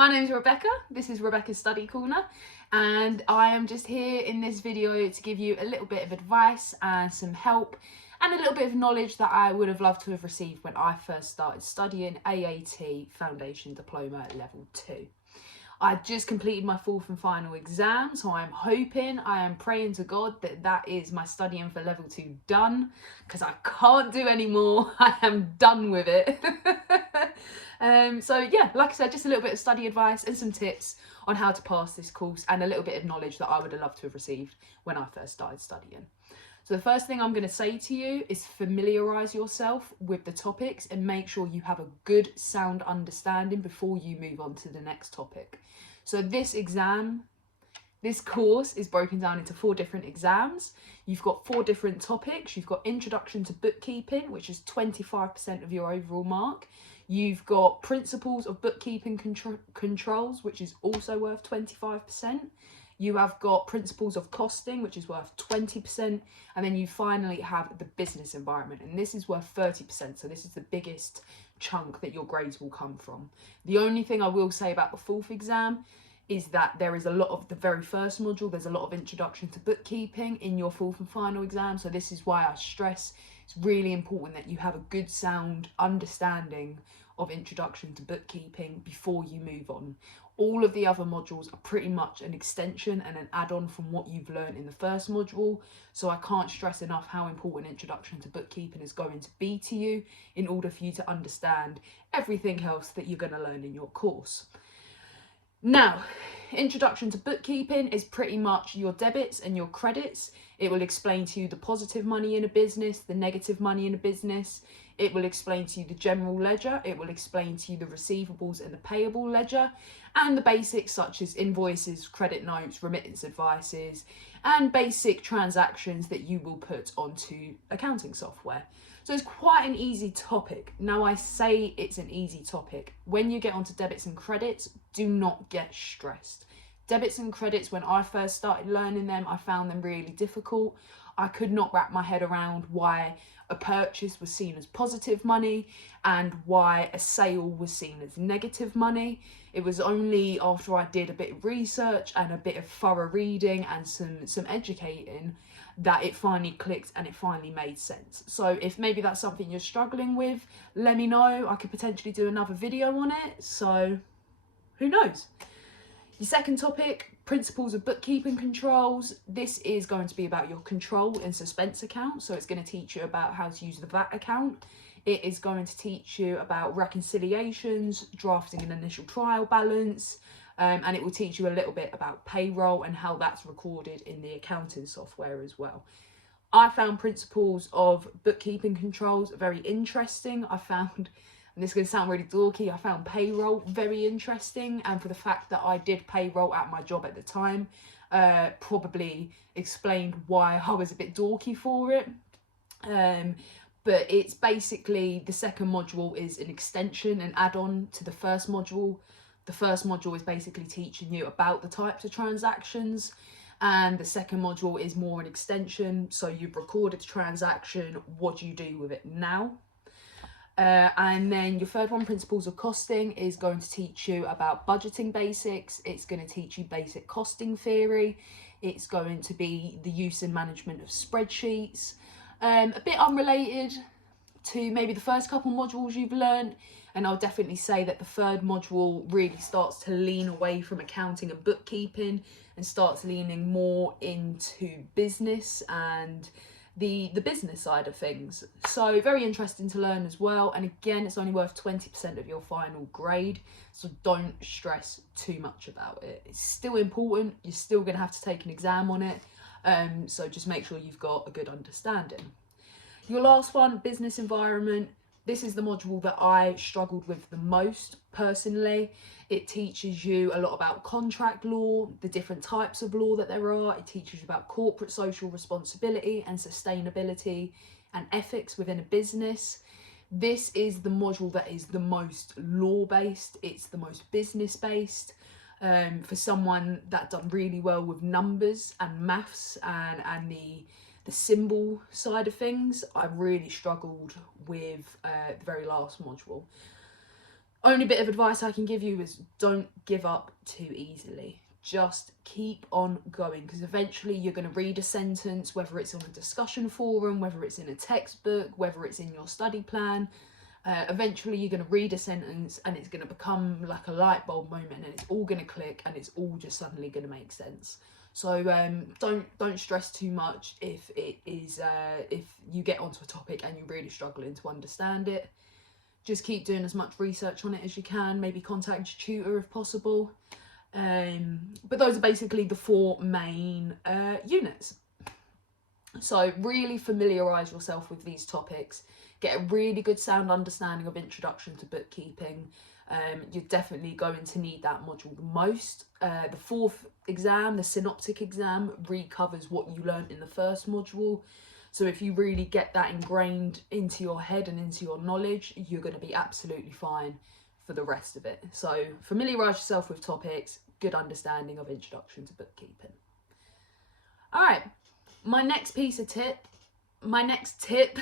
My name is Rebecca, this is Rebecca's Study Corner, and I am just here in this video to give you a little bit of advice and some help and a little bit of knowledge that I would have loved to have received when I first started studying AAT Foundation Diploma Level 2. I just completed my fourth and final exam, so I am praying to God that that is my studying for level 2 done, because I can't do any more. I am done with it. So yeah, like I said, just a little bit of study advice and some tips on how to pass this course and a little bit of knowledge that I would have loved to have received when I first started studying. So the first thing I'm going to say to you is familiarise yourself with the topics and make sure you have a good sound understanding before you move on to the next topic. So this course is broken down into 4 different exams. You've got 4 different topics. You've got Introduction to Bookkeeping, which is 25% of your overall mark. You've got Principles of Bookkeeping Controls, which is also worth 25%. You have got Principles of Costing, which is worth 20%. And then you finally have the Business Environment, and this is worth 30%. So this is the biggest chunk that your grades will come from. The only thing I will say about the 4th exam is that there is a lot of the very first module, there's a lot of introduction to bookkeeping in your 4th and final exam. So this is why I stress it's really important that you have a good sound understanding of introduction to bookkeeping before you move on. All of the other modules are pretty much an extension and an add-on from what you've learned in the first module. So I can't stress enough how important introduction to bookkeeping is going to be to you in order for you to understand everything else that you're going to learn in your course. Now, introduction to bookkeeping is pretty much your debits and your credits. It will explain to you the positive money in a business, the negative money in a business. It will explain to you the general ledger. It will explain to you the receivables and the payable ledger, and the basics such as invoices, credit notes, remittance advices, and basic transactions that you will put onto accounting software. So it's quite an easy topic. Now, I say it's an easy topic. When you get onto debits and credits, do not get stressed. Debits and credits, when I first started learning them, I found them really difficult. I could not wrap my head around why a purchase was seen as positive money and why a sale was seen as negative money. It was only after I did a bit of research and a bit of thorough reading and some educating that it finally clicked and it finally made sense. So if maybe that's something you're struggling with, let me know. I could potentially do another video on it. So who knows? Your second topic, Principles of Bookkeeping Controls. This is going to be about your control and suspense account. So it's going to teach you about how to use the VAT account. It is going to teach you about reconciliations, drafting an initial trial balance, and it will teach you a little bit about payroll and how that's recorded in the accounting software as well. I found Principles of Bookkeeping Controls very interesting. And this is going to sound really dorky, I found payroll very interesting, and for the fact that I did payroll at my job at the time, probably explained why I was a bit dorky for it. But it's basically, the second module is an extension, an add-on to the first module. The first module is basically teaching you about the types of transactions, and the second module is more an extension. So you've recorded the transaction, what do you do with it now? And then your third one, Principles of Costing, is going to teach you about budgeting basics. It's going to teach you basic costing theory. It's going to be the use and management of spreadsheets. A bit unrelated to maybe the first couple modules you've learned, and I'll definitely say that the third module really starts to lean away from accounting and bookkeeping and starts leaning more into business and the business side of things. So very interesting to learn as well, and again, it's only worth 20% of your final grade, so don't stress too much about it. It's still important, you're still going to have to take an exam on it, so just make sure you've got a good understanding. Your last one, Business Environment. This is the module that I struggled with the most personally. It teaches you a lot about contract law, the different types of law that there are. It teaches you about corporate social responsibility and sustainability and ethics within a business. This is the module that is the most law-based. It's the most business-based. For someone that done really well with numbers and maths and the symbol side of things, I really struggled with the very last module. Only bit of advice I can give you is don't give up too easily. Just keep on going, because eventually you're going to read a sentence, whether it's on a discussion forum, whether it's in a textbook, whether it's in your study plan. Eventually you're going to read a sentence and it's going to become like a light bulb moment, and it's all going to click and it's all just suddenly going to make sense. So don't stress too much if it is if you get onto a topic and you're really struggling to understand it. Just keep doing as much research on it as you can, maybe contact your tutor if possible. But those are basically the 4 main units. So really familiarise yourself with these topics, get a really good sound understanding of Introduction to Bookkeeping. You're definitely going to need that module the most. The 4th exam, the synoptic exam, recovers what you learned in the 1st module. So if you really get that ingrained into your head and into your knowledge, you're going to be absolutely fine for the rest of it. So familiarise yourself with topics, good understanding of Introduction to Bookkeeping. All right, my next tip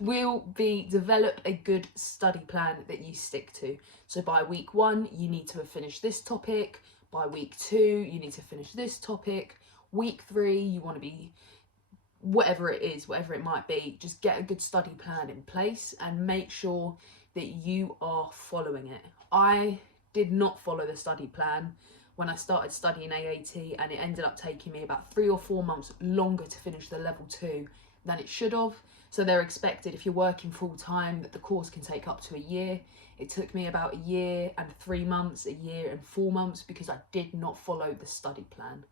will be develop a good study plan that you stick to. So by week 1, you need to have finished this topic. By week 2, you need to finish this topic. Week 3, you want to be whatever it is, whatever it might be, just get a good study plan in place and make sure that you are following it. I did not follow the study plan when I started studying AAT, and it ended up taking me about 3 or 4 months longer to finish the level 2 than it should have. So they're expected, if you're working full time, that the course can take up to a year. It took me about a year and 3 months, a year and 4 months, because I did not follow the study plan.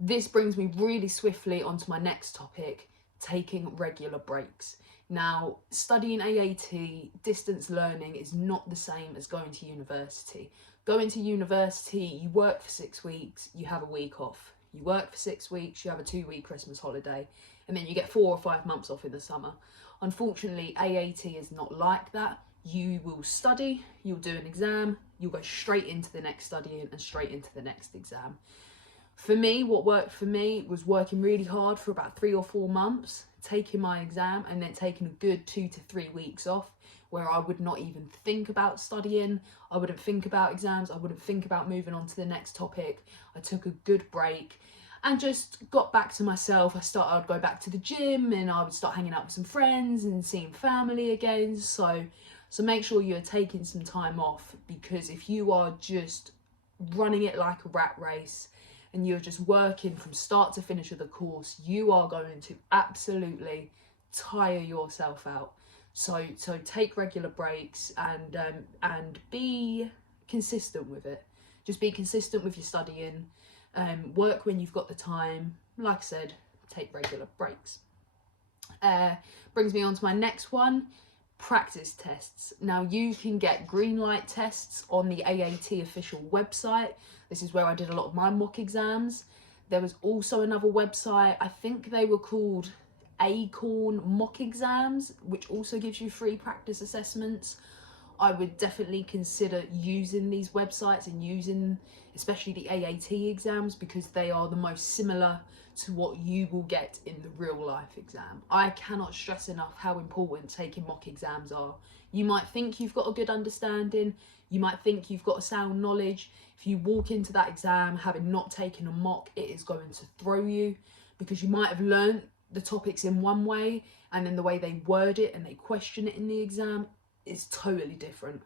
This brings me really swiftly onto my next topic, taking regular breaks. Now, studying AAT, distance learning, is not the same as going to university. Going to university, you work for 6 weeks, you have a week off. You work for 6 weeks, you have a 2-week Christmas holiday, and then you get 4 or 5 months off in the summer. Unfortunately, AAT is not like that. You will study, you'll do an exam, you'll go straight into the next studying and straight into the next exam. For me, what worked for me was working really hard for about 3 or 4 months, taking my exam, and then taking a good 2 to 3 weeks off, where I would not even think about studying, I wouldn't think about exams, I wouldn't think about moving on to the next topic. I took a good break and just got back to myself. I'd go back to the gym, and I would start hanging out with some friends and seeing family again. So make sure you're taking some time off, because if you are just running it like a rat race and you're just working from start to finish of the course, you are going to absolutely tire yourself out. So take regular breaks and be consistent with it. Just be consistent with your studying. Work when you've got the time. Like I said, take regular breaks. Brings me on to my next one, practice tests. Now, you can get green light tests on the AAT official website. This is where I did a lot of my mock exams. There was also another website, I think they were called Acorn Mock Exams, which also gives you free practice assessments. I would definitely consider using these websites and using especially the AAT exams, because they are the most similar to what you will get in the real life exam. I cannot stress enough how important taking mock exams are. You might think you've got a good understanding, you might think you've got a sound knowledge. If you walk into that exam having not taken a mock, it is going to throw you, because you might have learned the topics in one way, and then the way they word it and they question it in the exam is totally different.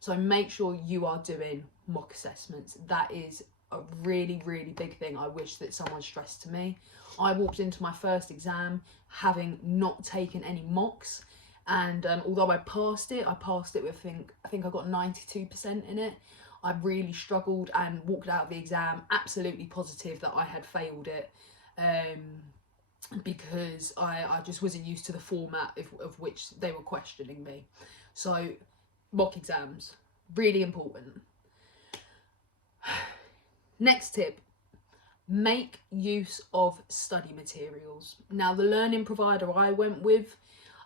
So make sure you are doing mock assessments. That is a really, really big thing I wish that someone stressed to me. I walked into my first exam having not taken any mocks, and although I passed it with, I think I got 92% in it. I really struggled and walked out of the exam absolutely positive that I had failed it, because I just wasn't used to the format of which they were questioning me. So mock exams, really important. Next tip, make use of study materials. Now, the learning provider I went with,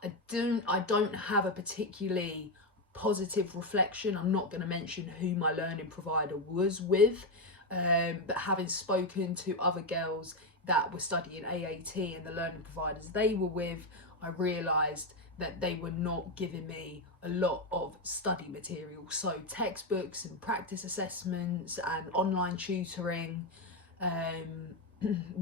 I don't have a particularly positive reflection. I'm not going to mention who my learning provider was with, but having spoken to other girls that were studying AAT and the learning providers they were with, I realised that they were not giving me a lot of study material. So textbooks and practice assessments and online tutoring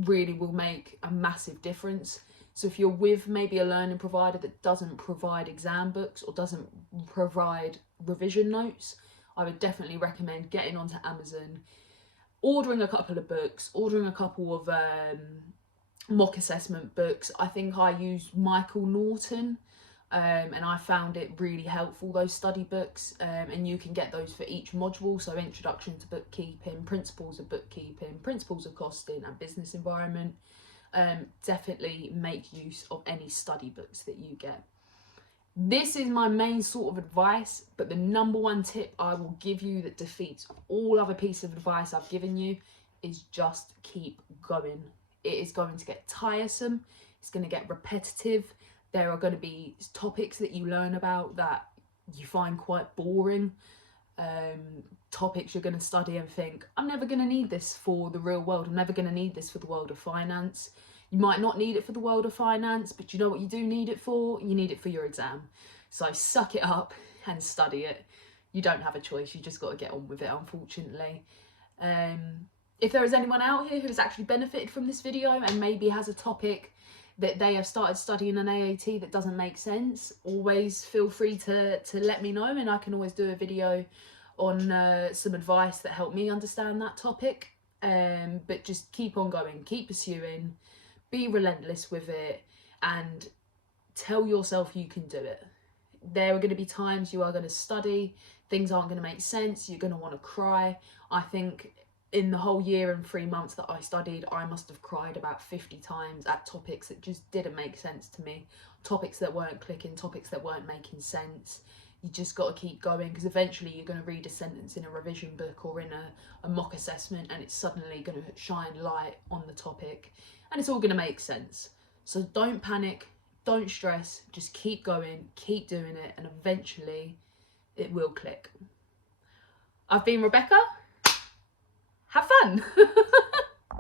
really will make a massive difference. So if you're with maybe a learning provider that doesn't provide exam books or doesn't provide revision notes, I would definitely recommend getting onto Amazon, ordering a couple of books, ordering a couple of mock assessment books. I think I used Michael Norton, and I found it really helpful, those study books, and you can get those for each module. So Introduction to Bookkeeping, Principles of Bookkeeping, Principles of Costing and Business Environment. Definitely make use of any study books that you get. This is my main sort of advice, but the number one tip I will give you that defeats all other pieces of advice I've given you is just keep going. It is going to get tiresome. It's going to get repetitive. There are going to be topics that you learn about that you find quite boring. Topics you're going to study and think, I'm never going to need this for the real world. I'm never going to need this for the world of finance. You might not need it for the world of finance, but you know what you do need it for? You need it for your exam. So suck it up and study it. You don't have a choice. You just got to get on with it, unfortunately. If there is anyone out here who has actually benefited from this video and maybe has a topic that they have started studying an AAT that doesn't make sense, always feel free to let me know, and I can always do a video on some advice that helped me understand that topic. But just keep on going, keep pursuing, be relentless with it, and tell yourself you can do it. There are going to be times you are going to study, things aren't going to make sense, you're going to want to cry. I think in the whole year and 3 months that I studied, I must have cried about 50 times at topics that just didn't make sense to me, topics that weren't clicking, topics that weren't making sense. You just got to keep going, because eventually you're going to read a sentence in a revision book or in a mock assessment, and it's suddenly going to shine light on the topic, and it's all going to make sense. So don't panic, don't stress, just keep going, keep doing it, and eventually it will click. I've been Rebecca. Have fun.